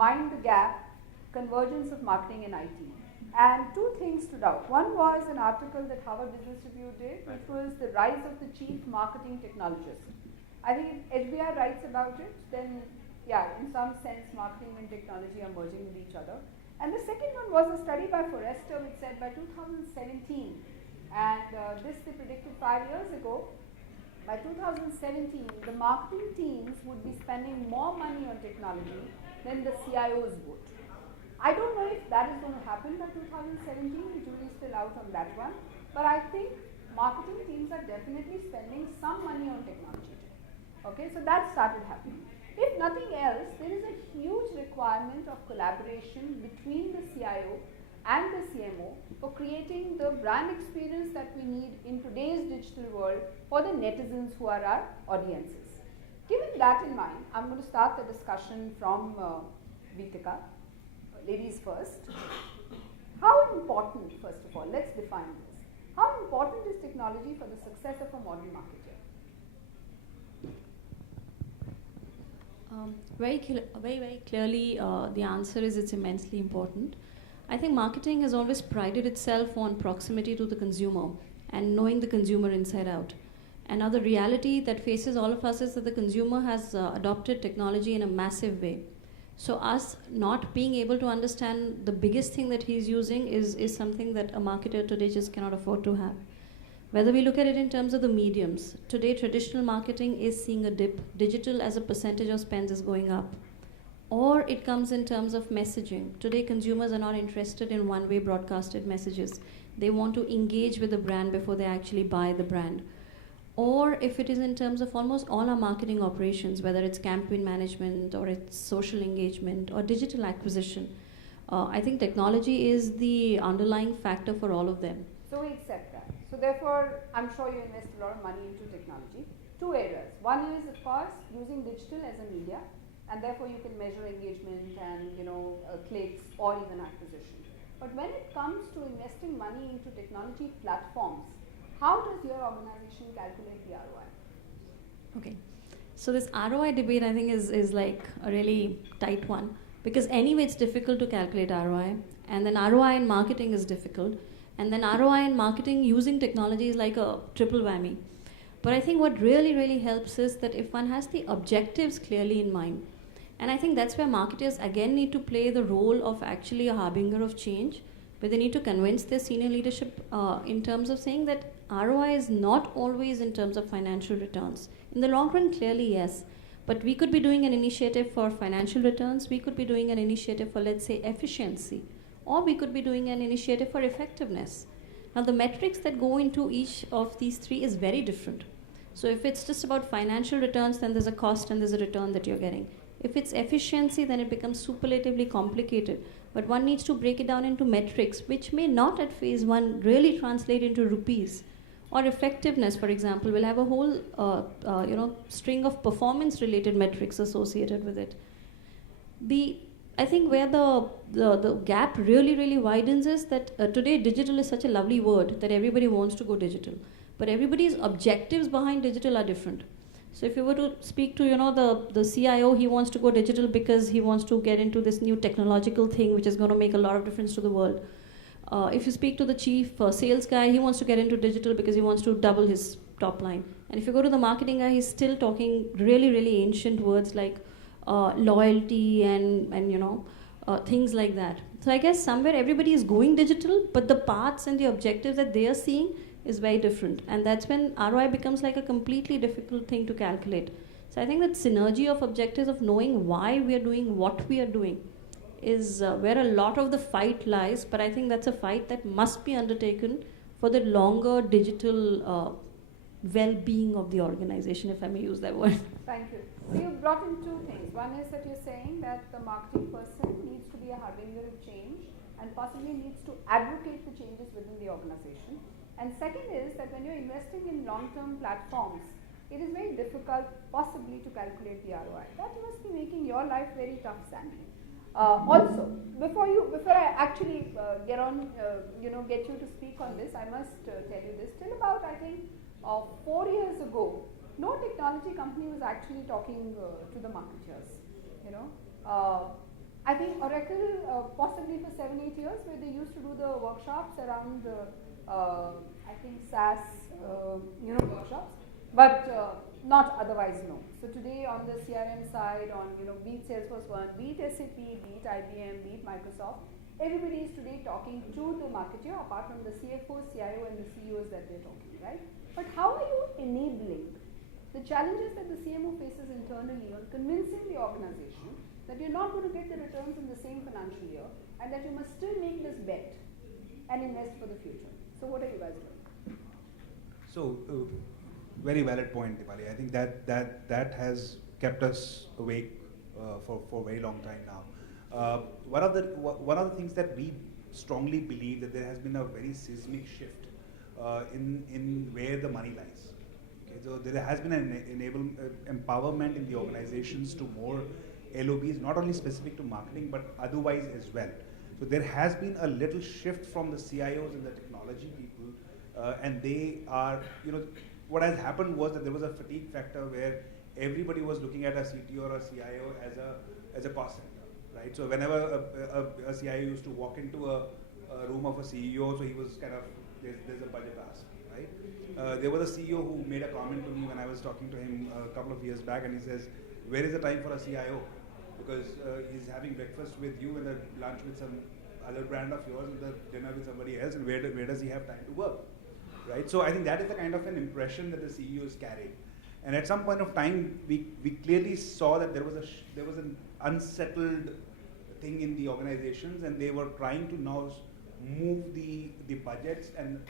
Mind the Gap, Convergence of Marketing and IT. And two things stood out. One was an article that Harvard Business Review did, which was the rise of the chief marketing technologist. I think if HBR writes about it, then yeah, in some sense, marketing and technology are merging with each other. And the second one was a study by Forrester, which said by 2017, and this they predicted 5 years ago, by 2017, the marketing teams would be spending more money on technology than the CIOs would. I don't know if that is going to happen by 2017, the jury is still out on that one, but I think marketing teams are definitely spending some money on technology. Okay, so that started happening. If nothing else, there is a huge requirement of collaboration between the CIO and the CMO for creating the brand experience that we need in today's digital world for the netizens who are our audiences. Given that in mind, I'm going to start the discussion from Vitika. Ladies first. How important, first of all, let's define this. How important is technology for the success of a modern marketer? Very clearly, the answer is it's immensely important. I think marketing has always prided itself on proximity to the consumer and knowing the consumer inside out. And now the reality that faces all of us is that the consumer has adopted technology in a massive way. So us not being able to understand the biggest thing that he's using is something that a marketer today just cannot afford to have. Whether we look at it in terms of the mediums, today traditional marketing is seeing a dip. Digital as a percentage of spends is going up. Or it comes in terms of messaging. Today consumers are not interested in one-way broadcasted messages. They want to engage with the brand before they actually buy the brand. Or if it is in terms of almost all our marketing operations, whether it's campaign management or it's social engagement or digital acquisition, I think technology is the underlying factor for all of them. So we accept that. So therefore, I'm sure you invest a lot of money into technology. Two areas. One is, of course, using digital as a media, and therefore you can measure engagement and clicks or even acquisition. But when it comes to investing money into technology platforms, how does your organization calculate the ROI? Okay, so this ROI debate I think is like a really tight one, because anyway it's difficult to calculate ROI, and then ROI in marketing is difficult, and then ROI in marketing using technology is like a triple whammy. But I think what really helps is that if one has the objectives clearly in mind, and I think that's where marketers again need to play the role of actually a harbinger of change, where they need to convince their senior leadership in terms of saying that ROI is not always in terms of financial returns. In the long run, clearly yes, but we could be doing an initiative for financial returns, we could be doing an initiative for, let's say, efficiency, or we could be doing an initiative for effectiveness. Now the metrics that go into each of these three is very different. So if it's just about financial returns, then there's a cost and there's a return that you're getting. If it's efficiency, then it becomes superlatively complicated. But one needs to break it down into metrics, which may not at phase one really translate into rupees. Or effectiveness, for example, will have a whole string of performance-related metrics associated with it. I think where the gap really widens is that today digital is such a lovely word that everybody wants to go digital. But everybody's objectives behind digital are different. So if you were to speak to the CIO, he wants to go digital because he wants to get into this new technological thing which is going to make a lot of difference to the world. If you speak to the chief sales guy, he wants to get into digital because he wants to double his top line. And if you go to the marketing guy, he's still talking really ancient words like loyalty and things like that. So I guess somewhere everybody is going digital, but the paths and the objectives that they are seeing is very different, and that's when ROI becomes like a completely difficult thing to calculate. So I think that synergy of objectives of knowing why we are doing what we are doing is where a lot of the fight lies, but I think that's a fight that must be undertaken for the longer digital well-being of the organization, if I may use that word. Thank you. So you brought in two things. One is that you're saying that the marketing person needs to be a harbinger of change and possibly needs to advocate the changes within the organization. And second is that when you're investing in long-term platforms, it is very difficult possibly to calculate the ROI. That must be making your life very tough, Sandy. Also, before I actually get you to speak on this, I must tell you this. Till about, I think, 4 years ago, no technology company was actually talking to the marketers. I Oracle possibly for 7-8 years, where they used to do the workshops around I think SaaS workshops, but not otherwise no. So today on the CRM side, on be it Salesforce One, be it SAP, be it IBM, be it Microsoft, everybody is today talking to the marketer, apart from the CFO, CIO, and the CEOs that they're talking, right? But how are you enabling the challenges that the CMO faces internally on convincing the organization that you're not going to get the returns in the same financial year and that you must still make this bet and invest for the future? So what are you guys doing? So, very valid point, Dipali. I think that has kept us awake for a very long time now. One of the things that we strongly believe that there has been a very seismic shift in where the money lies. Okay, so there has been an empowerment in the organizations to more LOBs, not only specific to marketing but otherwise as well. So there has been a little shift from the CIOs and the technology people, and they are, what has happened was that there was a fatigue factor where everybody was looking at a CTO or a CIO as a cost center, right? So whenever a CIO used to walk into a room of a CEO, so he was kind of, there's a budget ask, right? There was a CEO who made a comment to me when I was talking to him a couple of years back, and he says, where is the time for a CIO? Because he's having breakfast with you and a lunch with some other brand of yours and the dinner with somebody else, and where does he have time to work, right? So I think that is the kind of an impression that the CEOs carry. And at some point of time, we clearly saw that there was an unsettled thing in the organizations, and they were trying to now move the budgets and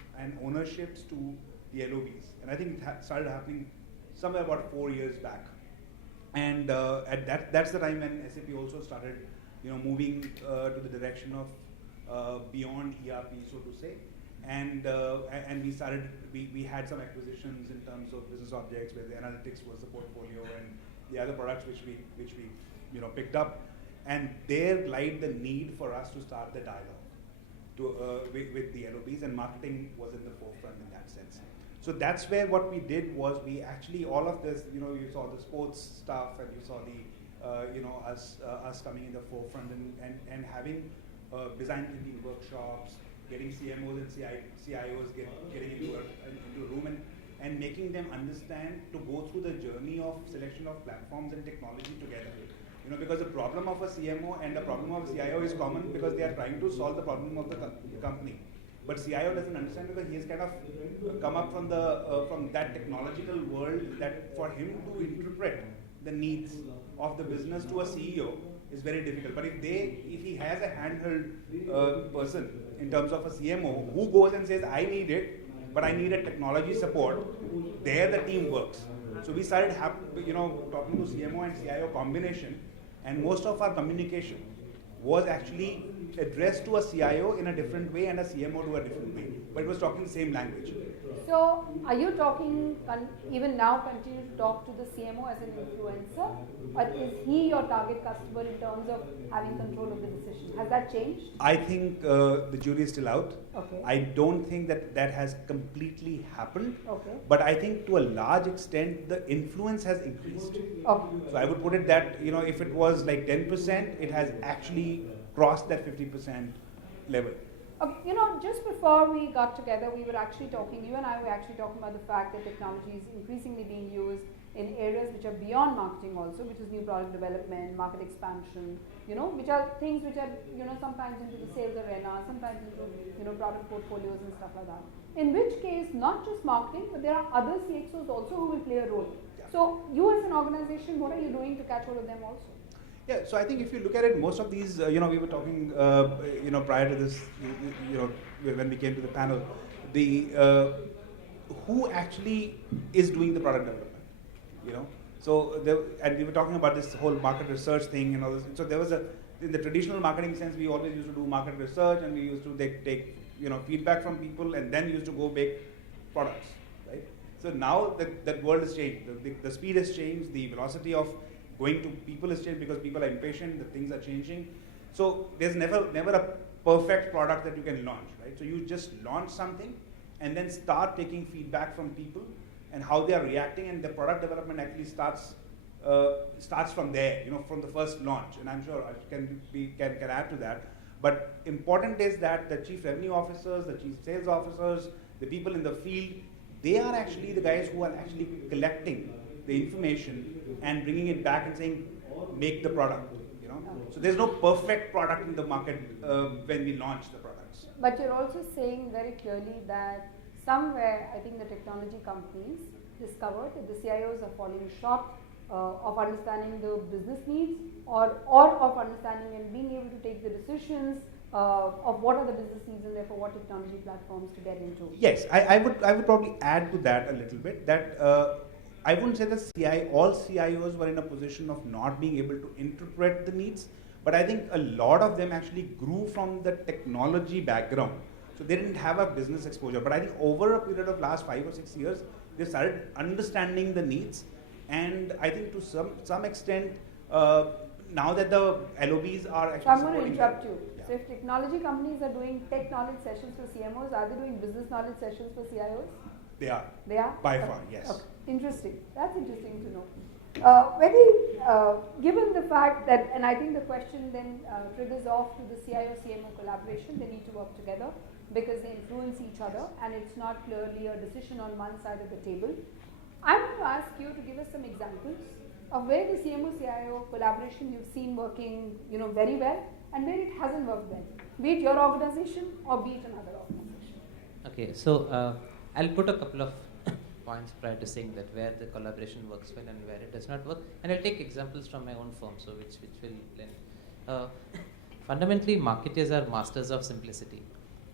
ownerships to the LOBs. And I think it started happening somewhere about 4 years back. And that's the time when SAP also started, moving to the direction of beyond ERP, so to say. And we had some acquisitions in terms of business objects, where the analytics was the portfolio and the other products which we picked up. And there lied the need for us to start the dialogue with the LOBs, and marketing was in the forefront in that sense. So that's where what we did was we actually, all of this, you saw the sports stuff, and you saw the us coming in the forefront and having design thinking workshops, getting CMOs and CIOs getting into a room and making them understand to go through the journey of selection of platforms and technology together. Because the problem of a CMO and the problem of a CIO is common, because they are trying to solve the problem of the company. But CIO doesn't understand, because he has kind of come up from that technological world, that for him to interpret the needs of the business to a CEO is very difficult. But if he has a handheld person in terms of a CMO who goes and says, I need it, but I need a technology support, there the team works. So we started talking to CMO and CIO combination, and most of our communication was actually addressed to a CIO in a different way and a CMO to a different way, but it was talking the same language. So are you talking, even now continue to talk to the CMO as an influencer, or is he your target customer in terms of having control of the decision? Has that changed? I think the jury is still out. Okay. I don't think that has completely happened. Okay. But I think to a large extent the influence has increased. Okay. So I would put it that, if it was like 10%, it has actually crossed that 50% level. Just before we got together, we were actually talking, you and I were actually talking about the fact that technology is increasingly being used in areas which are beyond marketing also, which is new product development, market expansion, which are things which are, sometimes into the sales arena, sometimes into, product portfolios and stuff like that. In which case, not just marketing, but there are other CXOs also who will play a role. Yeah. So you as an organization, what are you doing to catch hold of them also? Yeah, so I think if you look at it, most of these, we were talking, prior to this, when we came to the panel, who actually is doing the product development, So, and we were talking about this whole market research thing and all this. So there was in the traditional marketing sense, we always used to do market research, and we used to take feedback from people, and then used to go make products, right? So now that world has changed. The speed has changed, the velocity of going to people has changed, because people are impatient, the things are changing. So there's never a perfect product that you can launch, right? So you just launch something and then start taking feedback from people and how they are reacting, and the product development actually starts starts from there, from the first launch. And I'm sure Ash can add to that. But important is that the chief revenue officers, the chief sales officers, the people in the field, they are actually the guys who are actually collecting the information and bringing it back and saying, make the product. So there's no perfect product in the market when we launch the products. But you're also saying very clearly that somewhere, I think the technology companies discovered that the CIOs are falling short of understanding the business needs or of understanding and being able to take the decisions of what are the business needs and therefore what technology platforms to get into. Yes, I would probably add to that a little bit that I wouldn't say that all CIOs were in a position of not being able to interpret the needs, but I think a lot of them actually grew from the technology background. So they didn't have a business exposure. But I think over a period of last 5 or 6 years, they started understanding the needs. And I think to some extent, now that the LOBs are actually So I'm going to interrupt you. Yeah. So if technology companies are doing tech knowledge sessions for CMOs, are they doing business knowledge sessions for CIOs? They are. They are? By Okay. far, yes. Okay. Interesting. That's interesting to know. Given the fact that, and I think the question then triggers off to the CIO-CMO collaboration, they need to work together because they influence each other and it's not clearly a decision on one side of the table. I'm going to ask you to give us some examples of where the CMO-CIO collaboration you've seen working very well and where it hasn't worked well, be it your organization or be it another organization. Okay, so I'll put a couple of points prior to saying that where the collaboration works well and where it does not work, and I'll take examples from my own firm, so which will lend. Fundamentally, marketers are masters of simplicity,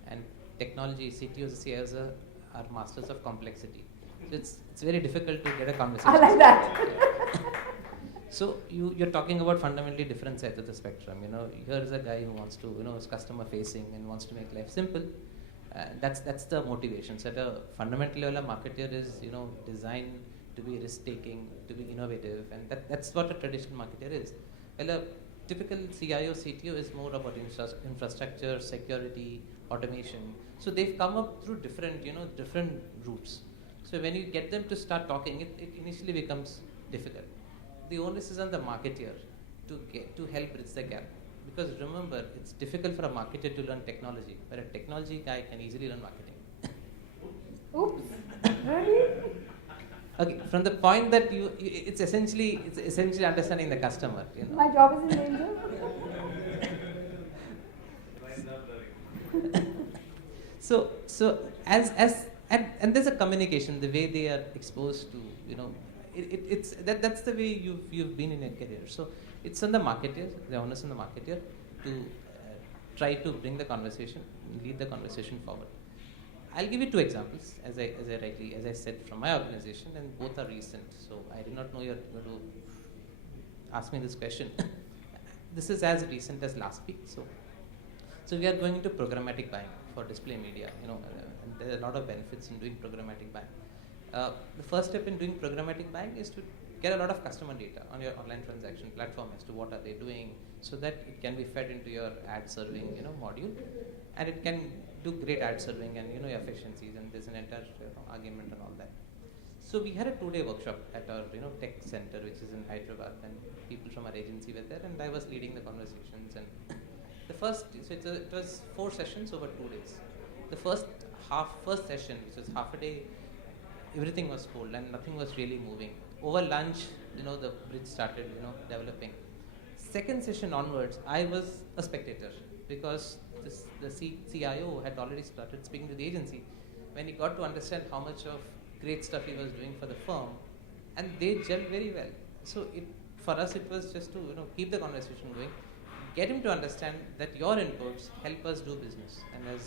and technology CTOs, CIOs are masters of complexity. So it's very difficult to get a conversation. I like that. So you're talking about fundamentally different sides of the spectrum. Here is a guy who wants to, is customer facing and wants to make life simple. That's the motivation. So at a fundamental level, a marketer is designed to be risk taking, to be innovative, and that's what a traditional marketer is. Well, a typical CIO, CTO is more about infrastructure, security, automation. So they've come up through different routes. So when you get them to start talking, it initially becomes difficult. The onus is on the marketer to help bridge the gap. Because remember, it's difficult for a marketer to learn technology, but a technology guy can easily learn marketing. Oops, really? Okay, from the point that it's essentially understanding the customer. My job is in danger. So and there's a communication, the way they are exposed to, that's the way you've been in your career. So it's on the marketer, the onus on the marketer to try to bring the conversation, lead the conversation forward. I'll give you 2 examples, as I said, from my organization, and both are recent. So I did not know you're going to ask me this question. This is as recent as last week. So we are going into programmatic buying for display media, and there are a lot of benefits in doing programmatic buying. The first step in doing programmatic buying is to get a lot of customer data on your online transaction platform as to what are they doing, so that it can be fed into your ad serving module, and it can do great ad serving and efficiencies, and there's an entire argument and all that. So we had a 2-day workshop at our tech center, which is in Hyderabad, and people from our agency were there, and I was leading the conversations. And it was 4 sessions over 2 days. The first session, which was half a day, everything was cold and nothing was really moving. Over lunch, the bridge started developing. Second session onwards, I was a spectator because the CIO had already started speaking to the agency. When he got to understand how much of great stuff he was doing for the firm, and they gelled very well. So for us, it was just to keep the conversation going, get him to understand that your inputs help us do business. And as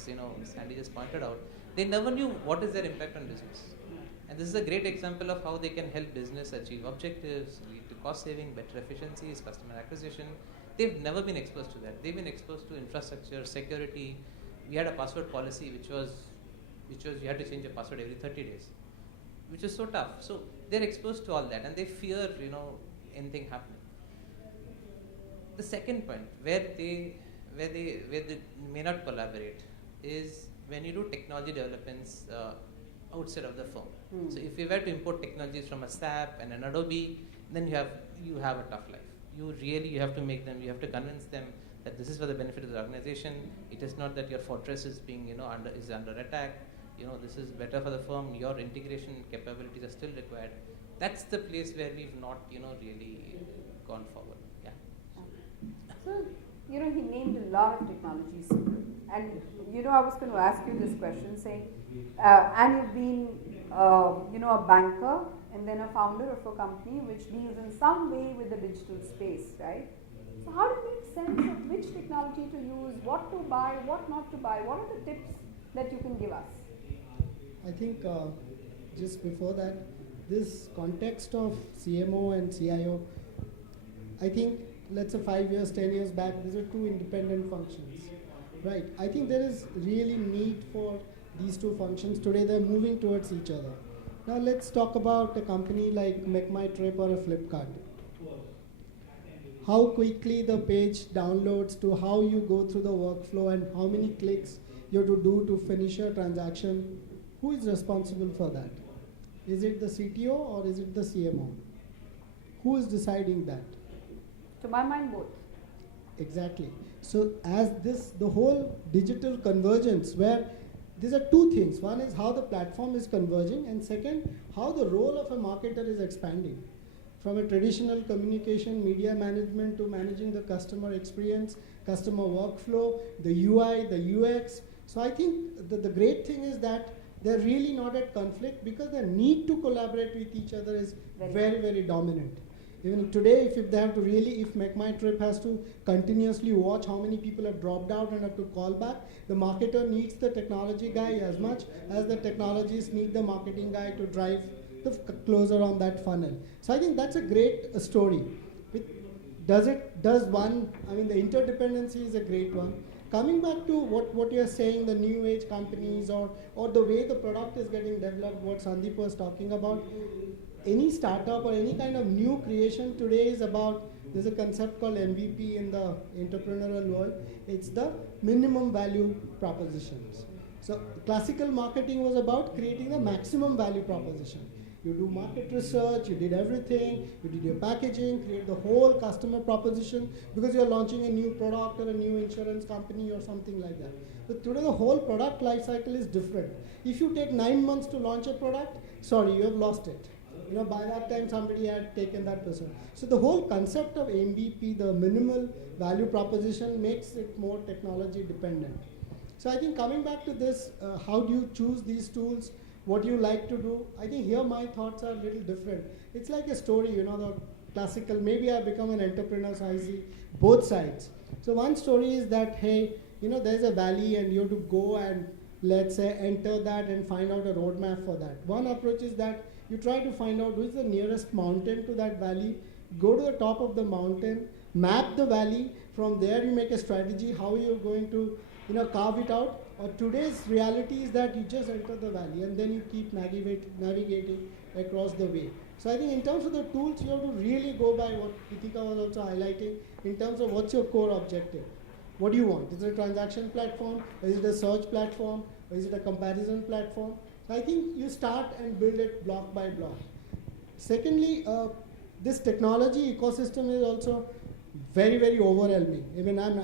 Sandy just pointed out, they never knew what is their impact on business. And this is a great example of how they can help business achieve objectives, lead to cost saving, better efficiencies, customer acquisition. They've never been exposed to that. They've been exposed to infrastructure, security. We had a password policy which was you had to change your password every 30 days, which is so tough. So they're exposed to all that, and they fear anything happening. The second point where they may not collaborate is when you do technology developments outside of the firm. So if we were to import technologies from a SAP and an Adobe, then you have a tough life. You have to make them, you have to convince them that this is for the benefit of the organization. It is not that your fortress is being, under attack. This is better for the firm. Your integration capabilities are still required. That's the place where we've not, really gone forward. Yeah. So, he named a lot of technologies. And, I was going to ask you this question, saying, and you've been, a banker and then a founder of a company which deals in some way with the digital space, right? So how do you make sense of which technology to use, what to buy, what not to buy? What are the tips that you can give us? I think just before that, this context of CMO and CIO, I think, let's say 5 years, 10 years back, these are two independent functions, right? I think there is really need for these two functions. Today they're moving towards each other. Now let's talk about a company like MakeMyTrip or a Flipkart. How quickly the page downloads to how you go through the workflow and how many clicks you have to do to finish a transaction. Who is responsible for that? Is it the CTO or is it the CMO? Who is deciding that? To my mind, both. Exactly. So as the whole digital convergence, where these are two things. One is how the platform is converging, and second, how the role of a marketer is expanding. From a traditional communication, media management to managing the customer experience, customer workflow, the UI, the UX. So I think the great thing is that they're really not at conflict because the need to collaborate with each other is very, very dominant. Even today, if they have to if MakeMyTrip has to continuously watch how many people have dropped out and have to call back, the marketer needs the technology guy as much as the technologists need the marketing guy to drive the closer on that funnel. So I think that's a great story. The interdependency is a great one. Coming back to what you're saying, the new age companies or the way the product is getting developed, what Sandeep was talking about, any startup or any kind of new creation today is about, there's a concept called MVP in the entrepreneurial world. It's the minimum value propositions. So classical marketing was about creating the maximum value proposition. You do market research, you did everything, you did your packaging, create the whole customer proposition because you're launching a new product or a new insurance company or something like that. But today the whole product life cycle is different. If you take 9 months to launch a product, sorry, you have lost it. By that time somebody had taken that person. So the whole concept of MVP, the minimal value proposition, makes it more technology dependent. So I think coming back to this, how do you choose these tools? What do you like to do? I think here my thoughts are a little different. It's like a story, the classical, maybe I become an entrepreneur, so I see both sides. So one story is that, hey, there's a valley and you have to go and let's say enter that and find out a roadmap for that. One approach is that you try to find out which is the nearest mountain to that valley, go to the top of the mountain, map the valley, from there you make a strategy how you're going to carve it out. Or today's reality is that you just enter the valley and then you keep navigating across the way. So I think in terms of the tools, you have to really go by what Kritika was also highlighting in terms of what's your core objective. What do you want? Is it a transaction platform? Is it a search platform? Or is it a comparison platform? I think you start and build it block by block. Secondly, this technology ecosystem is also very, very overwhelming.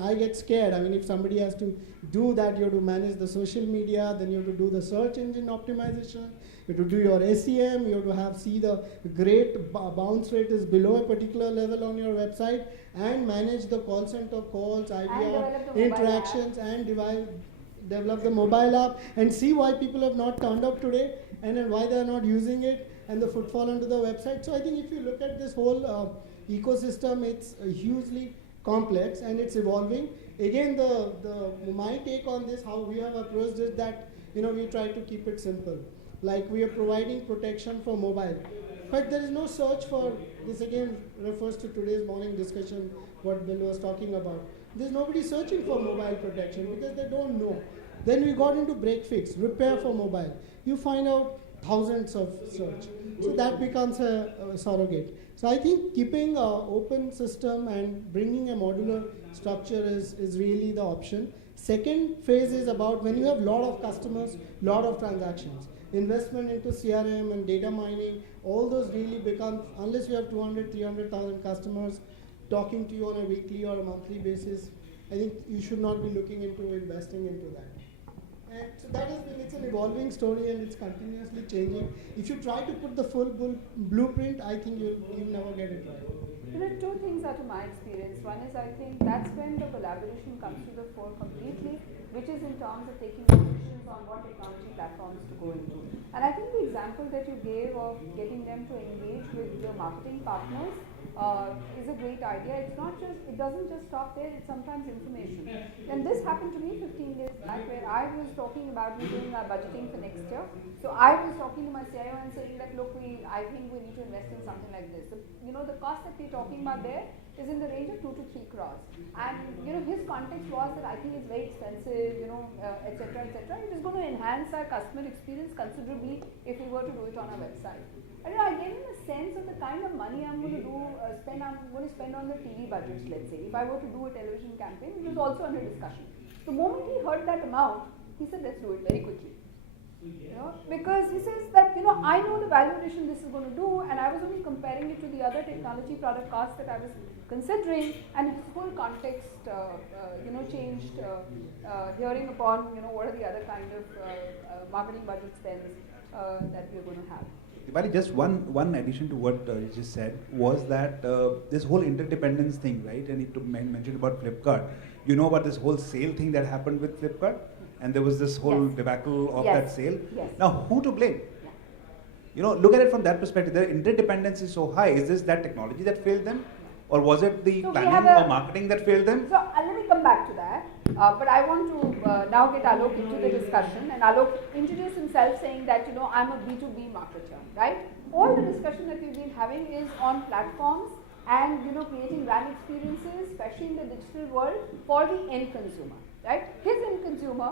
I get scared. If somebody has to do that, you have to manage the social media, then you have to do the search engine optimization, you have to do your SEM, you have to see the great bounce rate is below a particular level on your website, and manage the call center calls, IVR interactions, and develop the mobile app, and see why people have not turned up today, and then why they are not using it, and the footfall onto the website. So I think if you look at this whole ecosystem, it's hugely complex and it's evolving. Again, my take on this, how we have approached it, that we try to keep it simple. Like we are providing protection for mobile, but there is no search for this. Again, refers to today's morning discussion, what Bill was talking about. There's nobody searching for mobile protection because they don't know. Then we got into break fix, repair for mobile. You find out thousands of search. So that becomes a surrogate. So I think keeping an open system and bringing a modular structure is really the option. Second phase is about when you have a lot of customers, lot of transactions. investment into CRM and data mining, all those really become, unless you have 200, 300,000 customers talking to you on a weekly or a monthly basis, I think you should not be looking into investing into that. And so that has been, it's an evolving story and it's continuously changing. If you try to put the full blueprint, I think you'll never get it right. You know, two things are to my experience. One is I think that's when the collaboration comes to the fore completely, which is in terms of taking decisions on what technology platforms to go into. And I think the example that you gave of getting them to engage with your marketing partners is a great idea. It's not just, it doesn't just stop there, it's sometimes information. And this happened to me 15 years back where I was talking about doing our budgeting for next year. So I was talking to my CIO and saying that, look, I think we need to invest in something like this. The cost that we're talking about there is in the range of 2 to 3 crores. And his context was that I think it's very expensive, etc., etc. It is going to enhance our customer experience considerably if we were to do it on our website. And I gave him a sense of the kind of money I'm going to spend on the TV budgets, let's say. If I were to do a television campaign, it was also under discussion. The moment he heard that amount, he said, let's do it very quickly. Because he says that, I know the value addition this is going to do, and I was only comparing it to the other technology product costs that I was considering, and his whole context, changed, hearing upon, what are the other kind of marketing budget spends that we're going to have. Dipali, just one addition to what you just said was that this whole interdependence thing, right? And you mentioned about Flipkart. You know about this whole sale thing that happened with Flipkart? And there was this whole debacle of that sale. Yes. Now, who to blame? Look at it from that perspective. Their interdependence is so high. Is this that technology that failed them? Or was it the planning or marketing that failed them? So let me come back to that. But I want to now get Alok into the discussion. And Alok introduced himself saying that, I'm a B2B marketer, right? All the discussion that we've been having is on platforms and, creating brand experiences, especially in the digital world, for the end consumer, right? His end consumer,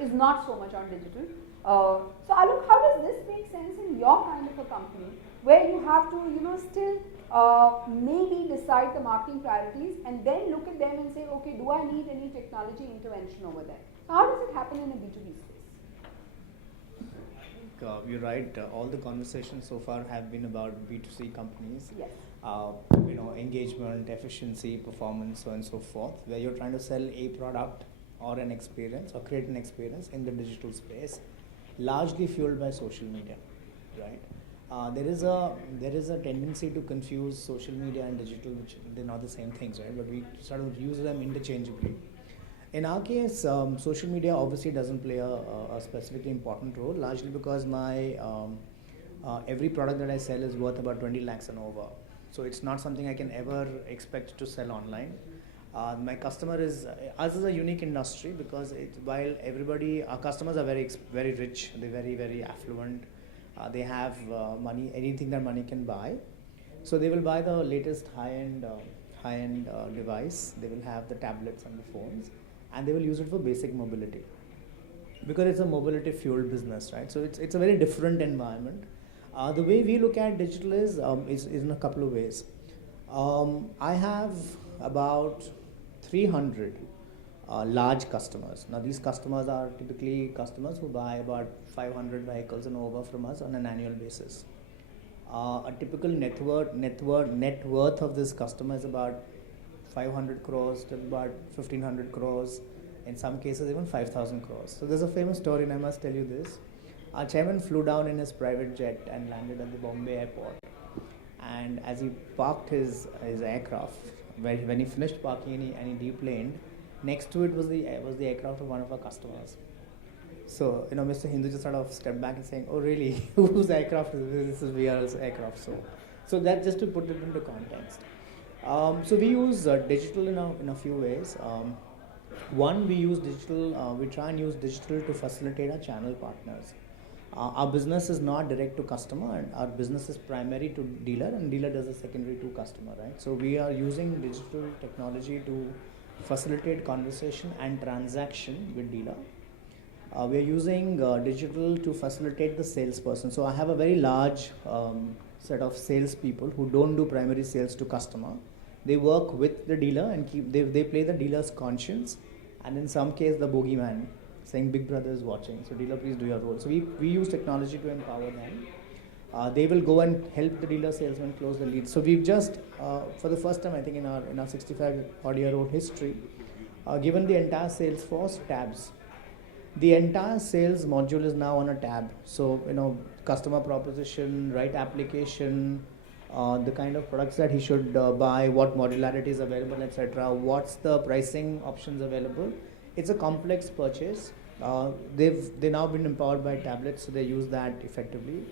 is not so much on digital. So Alok, how does this make sense in your kind of a company where you have to, still maybe decide the marketing priorities and then look at them and say, okay, do I need any technology intervention over there? So how does it happen in a B2B space? You're right. All the conversations so far have been about B2C companies. Yes. Engagement, efficiency, performance, so on and so forth, where you're trying to sell a product or an experience or create an experience in the digital space, largely fueled by social media, right? There is a tendency to confuse social media and digital, which they're not the same things, right? But we sort of use them interchangeably. In our case, social media obviously doesn't play a specifically important role, largely because my every product that I sell is worth about 20 lakhs and over. So it's not something I can ever expect to sell online. My customer is, us is a unique industry because while our customers are very, very rich, they're very, very affluent, they have money, anything that money can buy. So they will buy the latest high-end device, they will have the tablets and the phones, and they will use it for basic mobility. Because it's a mobility-fueled business, right? So it's a very different environment. The way we look at digital is in a couple of ways. I have about 300 large customers. Now these customers are typically customers who buy about 500 vehicles and over from us on an annual basis. A typical net worth of this customer is about 500 crores to about 1500 crores, in some cases even 5,000 crores. So there's a famous story, and I must tell you this. Our chairman flew down in his private jet and landed at the Bombay airport. And as he parked his aircraft, when he finished parking and he deplaned, next to it was the aircraft of one of our customers. So, Mr. Hindu just sort of stepped back and saying, "Oh, really? Whose aircraft is this? This is VRL's aircraft." So that just to put it into context. So we use digital in a few ways. One, we use digital. We try and use digital to facilitate our channel partners. Our business is not direct to customer, and our business is primary to dealer, and dealer does a secondary to customer, right? So we are using digital technology to facilitate conversation and transaction with dealer. We are using digital to facilitate the salesperson. So I have a very large set of salespeople who don't do primary sales to customer. They work with the dealer and they play the dealer's conscience, and in some case the bogeyman saying Big Brother is watching. So dealer, please do your role. So we use technology to empower them. They will go and help the dealer salesman close the lead. So we've just, for the first time, I think in our 65 odd year old history, given the entire Salesforce tabs. The entire sales module is now on a tab. So, customer proposition, right application, the kind of products that he should buy, what modularity is available, etc. What's the pricing options available? It's a complex purchase. They've now been empowered by tablets, so they use that effectively.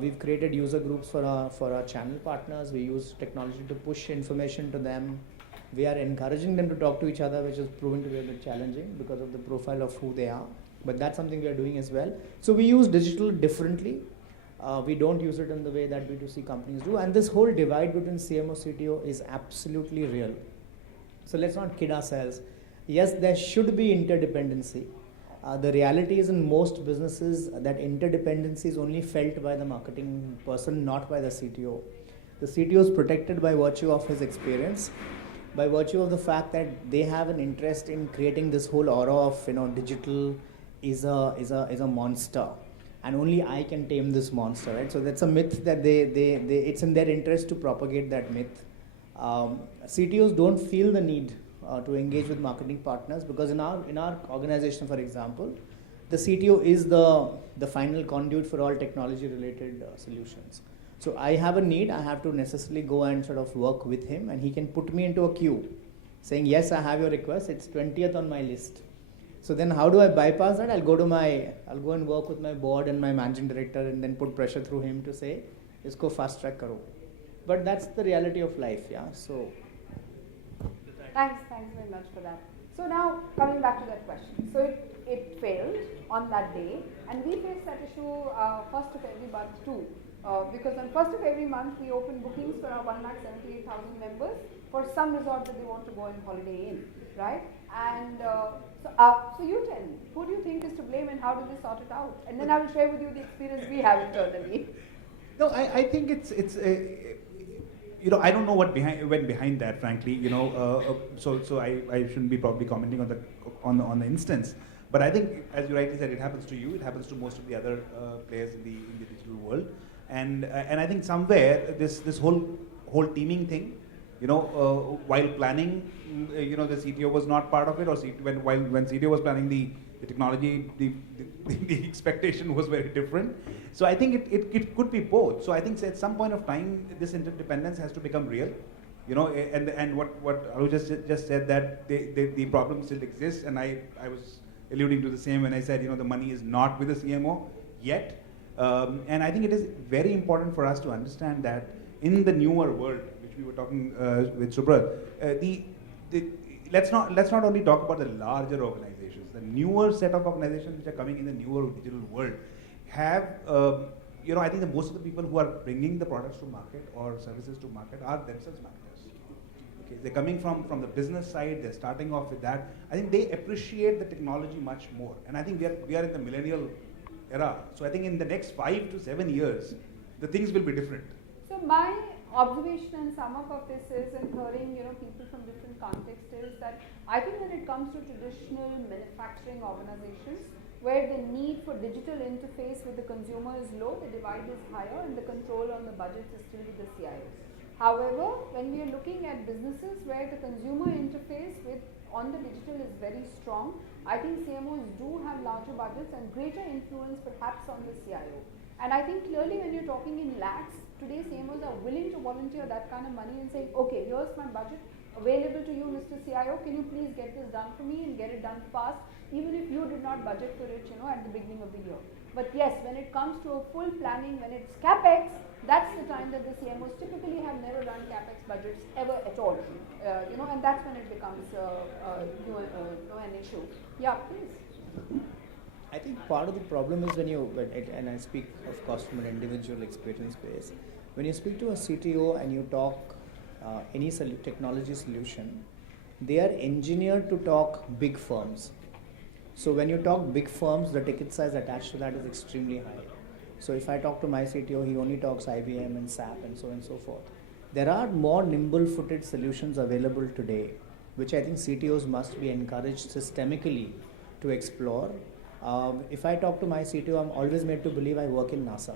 We've created user groups for our channel partners. We use technology to push information to them. We are encouraging them to talk to each other, which is proven to be a bit challenging because of the profile of who they are. But that's something we are doing as well. So we use digital differently. We don't use it in the way that B2C companies do. And this whole divide between CMO, CTO is absolutely real. So let's not kid ourselves. Yes, there should be interdependency. The reality is in most businesses that interdependency is only felt by the marketing person, not by the CTO. The CTO is protected by virtue of his experience, by virtue of the fact that they have an interest in creating this whole aura of digital is a monster, and only I can tame this monster, right? So that's a myth that they it's in their interest to propagate that myth. CTOs don't feel the need to engage with marketing partners because in our organization, for example, the CTO is the final conduit for all technology related solutions. So I have a need, I have to necessarily go and sort of work with him, and he can put me into a queue saying, yes, I have your request, it's 20th on my list. So then how do I bypass that? I'll go and work with my board and my managing director and then put pressure through him to say, isko fast track karo. But that's the reality of life, yeah. So Thanks very much for that. So now, coming back to that question. So it failed on that day, and we face that issue first of every month too. Because on first of every month, we open bookings for our 1,78,000 members for some resort that they want to go and holiday in, right? And so you tell me, who do you think is to blame and how do we sort it out? And then I will share with you the experience we have internally. No, I think it's I don't know what went behind that, frankly. So I shouldn't be probably commenting on the instance. But I think, as you rightly said, it happens to you. It happens to most of the other players in the digital world. And I think somewhere this whole teaming thing, while planning, the CTO was not part of it, or when CTO was planning the technology, the expectation was very different. So I think it could be both. So I think at some point of time, this interdependence has to become real. And what Aru just said, that the problem still exists, and I was alluding to the same when I said, the money is not with the CMO yet. And I think it is very important for us to understand that in the newer world, which we were talking with Subrat, let's not only talk about the larger organizations. The newer set of organizations which are coming in the newer digital world have, I think most of the people who are bringing the products to market or services to market are themselves marketers. Okay, they're coming from the business side. They're starting off with that. I think they appreciate the technology much more. And I think we are in the millennial era. So I think in the next 5 to 7 years, the things will be different. So my observation and sum up of this is, and hearing people from different contexts, is that I think when it comes to traditional manufacturing organizations, where the need for digital interface with the consumer is low, the divide is higher, and the control on the budgets is still with the CIOs. However, when we are looking at businesses where the consumer interface on the digital is very strong, I think CMOs do have larger budgets and greater influence perhaps on the CIO. And I think clearly when you're talking in lakhs, today CMOs are willing to volunteer that kind of money and saying, okay, here's my budget available to you, Mr. CIO, can you please get this done for me and get it done fast, even if you did not budget for it, at the beginning of the year. But yes, when it comes to a full planning, when it's CapEx, that's the time that the CMOs typically have never run CapEx budgets ever at all, and that's when it becomes an issue. Yeah, please. I think part of the problem is and I speak of course from an individual experience base, when you speak to a CTO and you talk any technology solution, they are engineered to talk big firms. So when you talk big firms, the ticket size attached to that is extremely high. So if I talk to my CTO, he only talks IBM and SAP and so on and so forth. There are more nimble-footed solutions available today, which I think CTOs must be encouraged systemically to explore If I talk to my CTO, I'm always made to believe I work in NASA.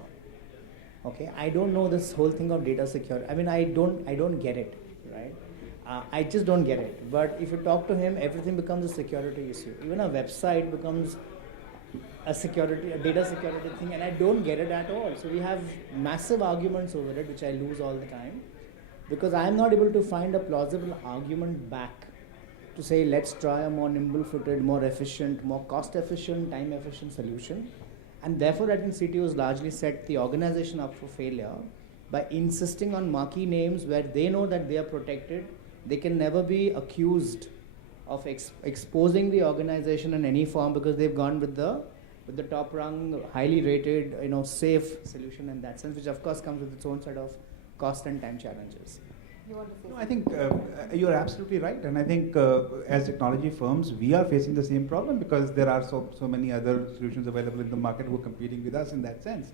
Okay, I don't know this whole thing of data security. I mean, I don't get it, right? I just don't get it. But if you talk to him, everything becomes a security issue. Even a website becomes a data security thing, and I don't get it at all. So we have massive arguments over it, which I lose all the time, because I am not able to find a plausible argument back to say, let's try a more nimble-footed, more efficient, more cost-efficient, time-efficient solution. And therefore, I think CTOs largely set the organization up for failure by insisting on marquee names where they know that they are protected. They can never be accused of exposing the organization in any form because they've gone with the top rung, highly rated, safe solution in that sense, which of course comes with its own set of cost and time challenges. You want to say No, I think you're absolutely right, and I think as technology firms, we are facing the same problem because there are so many other solutions available in the market who are competing with us in that sense.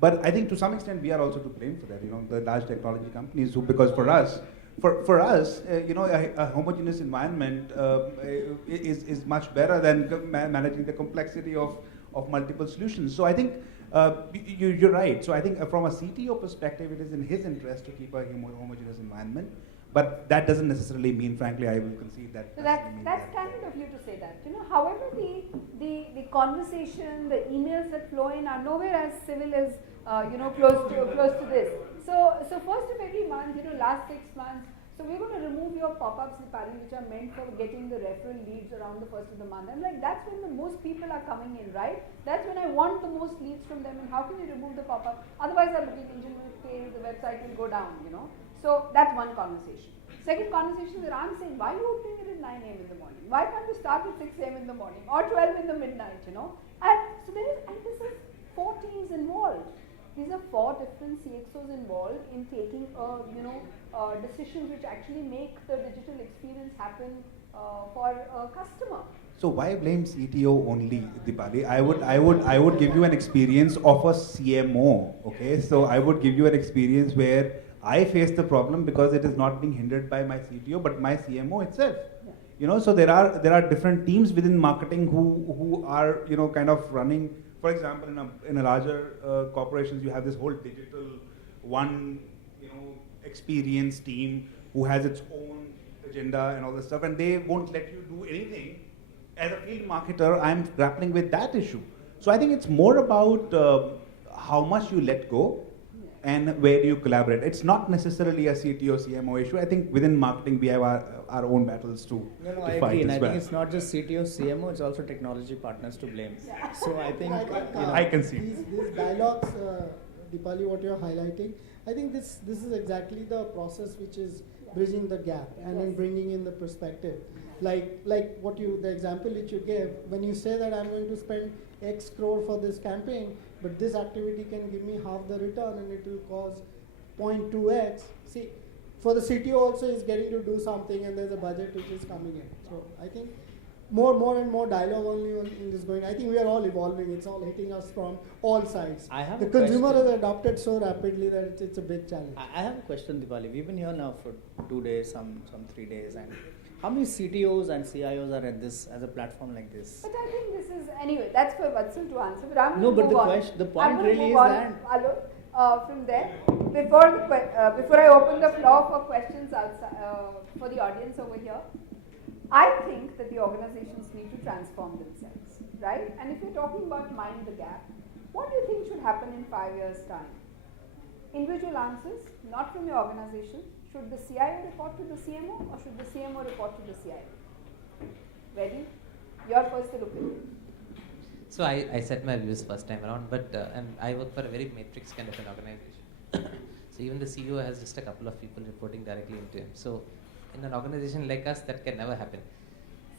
But I think to some extent we are also to blame for that. The large technology companies because for us, a homogeneous environment is much better than managing the complexity of multiple solutions. So I think you're right. So I think from a CTO perspective, it is in his interest to keep a homogeneous environment. But that doesn't necessarily mean, frankly, I will concede that. So that's candid of you to say that. However, the conversation, the emails that flow in are nowhere as civil as close to this. So first of every month, last 6 months. So we're going to remove your pop-ups, Dipali, which are meant for getting the referral leads around the first of the month. I'm like, that's when the most people are coming in, right? That's when I want the most leads from them. And how can you remove the pop-up? Otherwise, our booking engine will fail, the website will go down, So that's one conversation. Second conversation that I'm saying, why are you opening it at 9 a.m. in the morning? Why can't you start at 6 a.m. in the morning or 12 in the midnight, And so this is 4 teams involved. These are 4 different CXOs involved in taking, decisions which actually make the digital experience happen for a customer. So why blame CTO only, Dipali? I would give you an experience of a CMO. Okay, so I would give you an experience where I face the problem because it is not being hindered by my CTO, but my CMO itself. Yeah. So there are different teams within marketing who are kind of running. For example, in a larger corporations, you have this whole digital one experience team who has its own agenda and all this stuff, and they won't let you do anything. As a field marketer, I'm grappling with that issue. So I think it's more about how much you let go and where do you collaborate. It's not necessarily a CTO, CMO issue. I think within marketing, we have our own battles to I fight agree. And as I well. think it's not just CTO, CMO, it's also technology partners to blame. Yeah. So I think, I can see. These dialogues, Dipali, what you're highlighting, I think this is exactly the process which is bridging the gap and then bringing in the perspective. Like the example which you gave, when you say that I'm going to spend X crore for this campaign, but this activity can give me half the return and it will cause 0.2x. See, for the CTO also is getting to do something and there's a budget which is coming in. So I think more and more dialogue only in this going. I think we are all evolving. It's all hitting us from all sides. The consumer has adopted so rapidly that it's a big challenge. I have a question, Dipali. We've been here now for 2 days, some 3 days, and how many CTOs and CIOs are at this as a platform like this? But I think this is anyway. That's for Vatsal to answer. But I'm No, going to but move on. the point really is that Alok, from there, before I open the floor for questions outside, for the audience over here, I think that the organizations need to transform themselves, right? And if you're talking about mind the gap, what do you think should happen in 5 years' time? Individual answers, not from your organization. Should the CIO report to the CMO or should the CMO report to the CIO? Ready? Your personal opinion. So I set my views first time around, but and I work for a very matrix kind of an organization. So even the CEO has just a couple of people reporting directly into him. So in an organization like us, that can never happen.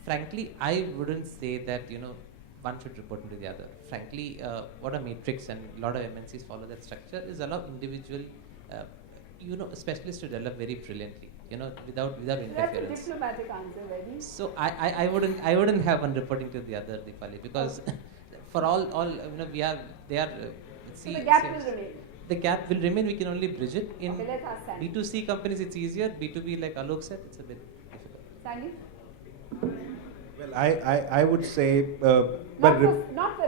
Frankly, I wouldn't say that one should report into the other. Frankly, what a matrix and a lot of MNCs follow that structure is allow individual, specialists to develop very brilliantly, without interference. That's a diplomatic answer, ready? So I wouldn't have one reporting to the other, Dipali, because for all they are. So the gap will remain. The gap will remain. We can only bridge it. In Okay, let's ask Sandy. B2C companies, it's easier. B2B, like Alok said, it's a bit difficult. Sandy? Well, I would say, Not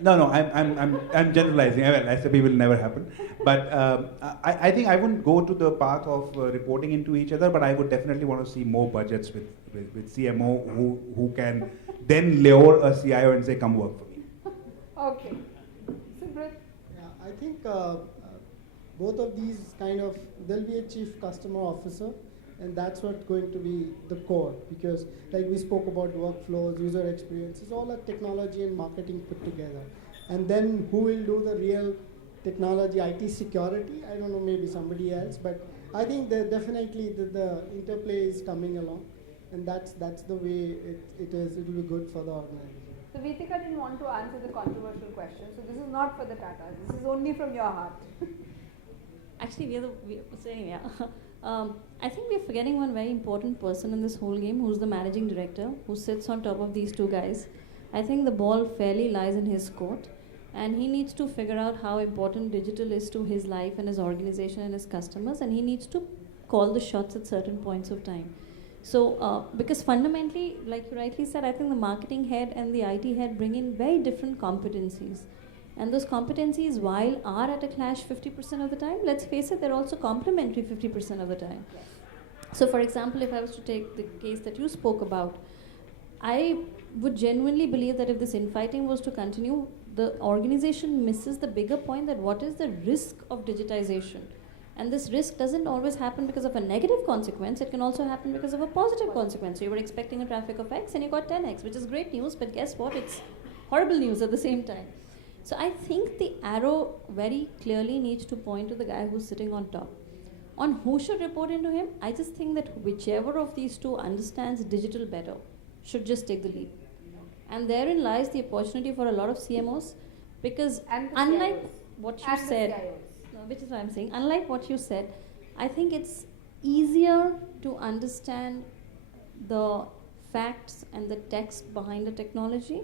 No, I'm generalizing. Well, SAP will never happen. But I think I wouldn't go to the path of reporting into each other, but I would definitely want to see more budgets with CMO who can then lure a CIO and say, come work for me. Okay. Subrat? Yeah, I think both of these there'll be a chief customer officer, and that's what's going to be the core, because like we spoke about workflows, user experiences, all that technology and marketing put together. And then who will do the real technology, IT security? I don't know, maybe somebody else, but I think that definitely the interplay is coming along, and that's the way it is. It will be good for the organization. So Vitika didn't want to answer the controversial question, so this is not for the Tatas. This is only from your heart. Actually, we're saying, yeah. I think we're forgetting one very important person in this whole game, who's the managing director, who sits on top of these two guys. I think the ball fairly lies in his court, and he needs to figure out how important digital is to his life and his organization and his customers, and he needs to call the shots at certain points of time. So, because fundamentally, like you rightly said, I think the marketing head and the IT head bring in very different competencies. And those competencies, while are at a clash 50% of the time, let's face it, they're also complementary 50% of the time. Yes. So, for example, if I was to take the case that you spoke about, I would genuinely believe that if this infighting was to continue, the organization misses the bigger point that what is the risk of digitization. And this risk doesn't always happen because of a negative consequence, it can also happen because of a positive consequence. So you were expecting a traffic of X and you got 10X, which is great news, but guess what? It's horrible news at the same time. So I think the arrow very clearly needs to point to the guy who's sitting on top. On who should report into him, I just think that whichever of these two understands digital better should just take the lead. And therein lies the opportunity for a lot of CMOs, because And the unlike CIOs. what you And the said, CIOs. no, which is what I'm saying, unlike what you said, I think it's easier to understand the facts and the text behind the technology